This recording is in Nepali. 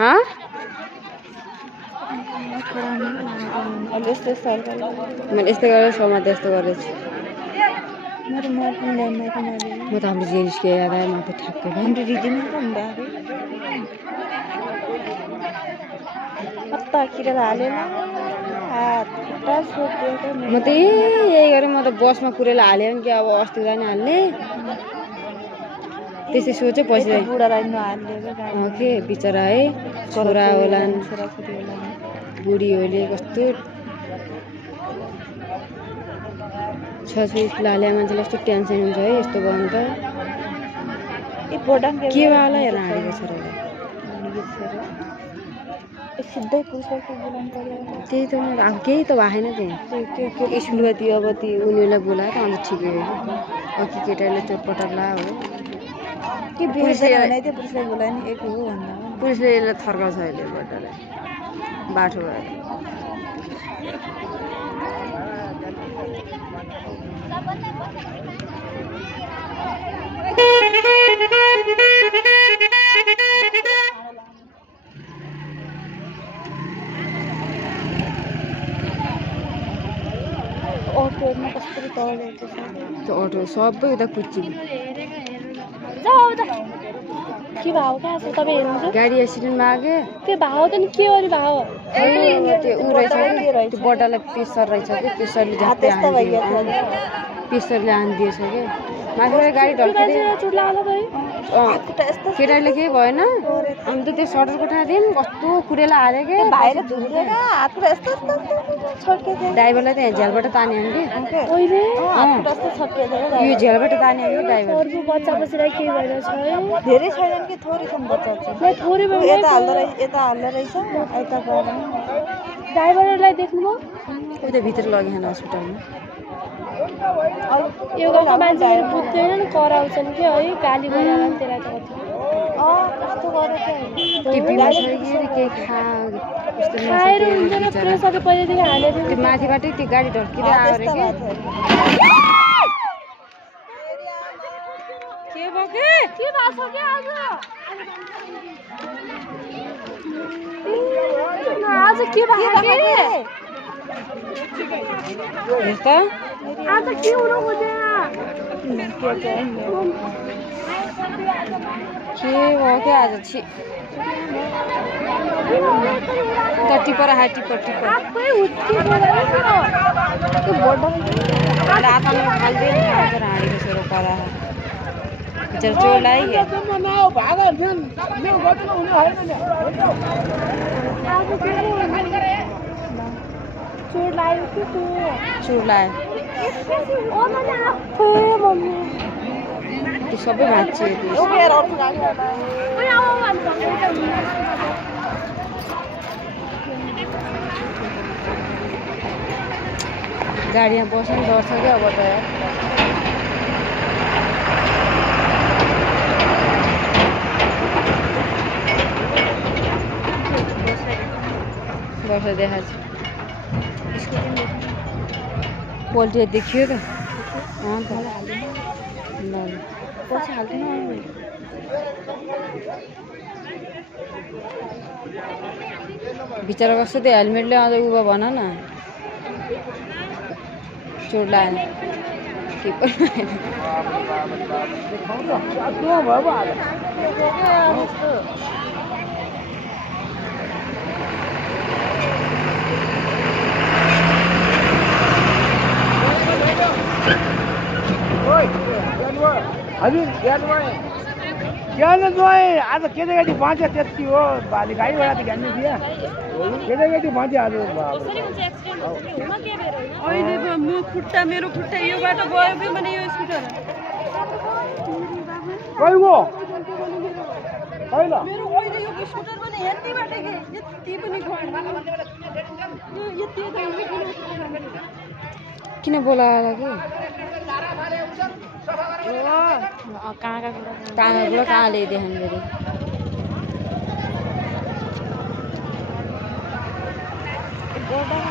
हाँ मैले यस्तो गरेर सोमा त्यस्तो गरेछु म त हाम्रो जेनिसको याद आयो म त ठ्याक्कै हाम्रो रिदिनु त हुँदा पत्ता किरेर हालेर हात खुट्टा छोडिदिएको म त यही गरेँ म त बसमा कुरेर हाल्यो नि कि अब अस्ति जाने हाल्ने त्यसै सोचे पछि बुढालाई नहाल्ने के बिचरा है छोरा होला छोराछोरी होला बुढी होले कस्तो छोरी हाले मान्छेलाई कस्तो टेन्सन हुन्छ है यस्तो भयो त के वाला हेर हालेको छोरालाई सिधै पुलिसको बोलाउनु पर्यो त्यही त अब केही त भएन त्यहाँ स्कुलमा त्यो अब त्यो उनीहरूलाई बोलायो त अन्त ठिकै हो अब कि केटाहरूले चोटपटक ला हो के पुलिसलाई बोलायो नि एक हो भन्दा पुलिसले यसलाई थर्काउँछ अहिले बट्टालाई बाटो भएर त्यो अटो सबै उता कुच्ची के भाउ कहाँ छ तपाईँ हेर्नुहुन्छ गाडी एक्सिडेन्टमा आयो त्यो भाउ त नि के हो भाउ त्यो ऊ रहेछ त्यो बट्टालाई प्रेसर रहेछ कि प्रेसरले प्रेसरले हानिदिएछ कि माथिबाट गाडी ढल्किँदै केटाले केही भएन अन्त त्यो सटर कोठा दिउँ कस्तो कुरेला हाल्यो कि ड्राइभरलाई त यहाँ झ्यालबाट तान्यो कि यो झ्यालबाट तान्यो कि ड्राइभर बच्चा बसिरहेको केही भएर छ धेरै छैनन् कि थोरै छन् बच्चा थोरै यता हाल्दो रहेछ यता ड्राइभरलाई देख्नुभयो उता भित्र लग्यो हस्पिटलमा यो गाउँको मान्छेहरू बुझ्दैनन् कराउँछन् कि है गाली गरेर त्यसलाई त कस्तो खाएर हुन्छ र प्रेसर पहिलेदेखि हालेको त्यो माथिबाटै त्यो गाडी ढल्किँदै आयो अरे के भएको के आज के भएको आज के हुनु खोजेन के भयो क्या आज छि टिपर टिपर रातमा खाल्दै हाँडेको छोरो करा चोर लाग्यो चोर लाग्यो कि चोर लाग्यो त्यो सबै भाँच्यो गाडीमा बस्नु डर छ क्या अब त वर्षा देखाएको छ पोल्ट्री देखियो त पछि हाल्दैन बिचरा कस्तो त्यो हेलमेटले अझ उभो भन न चोट लागेन के हजुर ज्ञान आज केटाकेटी बाँच्यो त्यति हो भाले गाडीबाट त ज्ञान दियो केटाकेटी बाँच्यो आज अहिले म खुट्टा मेरो खुट्टा यो बाटो गयो कि मैले यो स्कुटर कहिलेको कहिले मेरो अहिले यो स्कुटर पनि यतिबाट के यति पनि किन बोलायो कि कहाँ ल्याइदिएन फेरि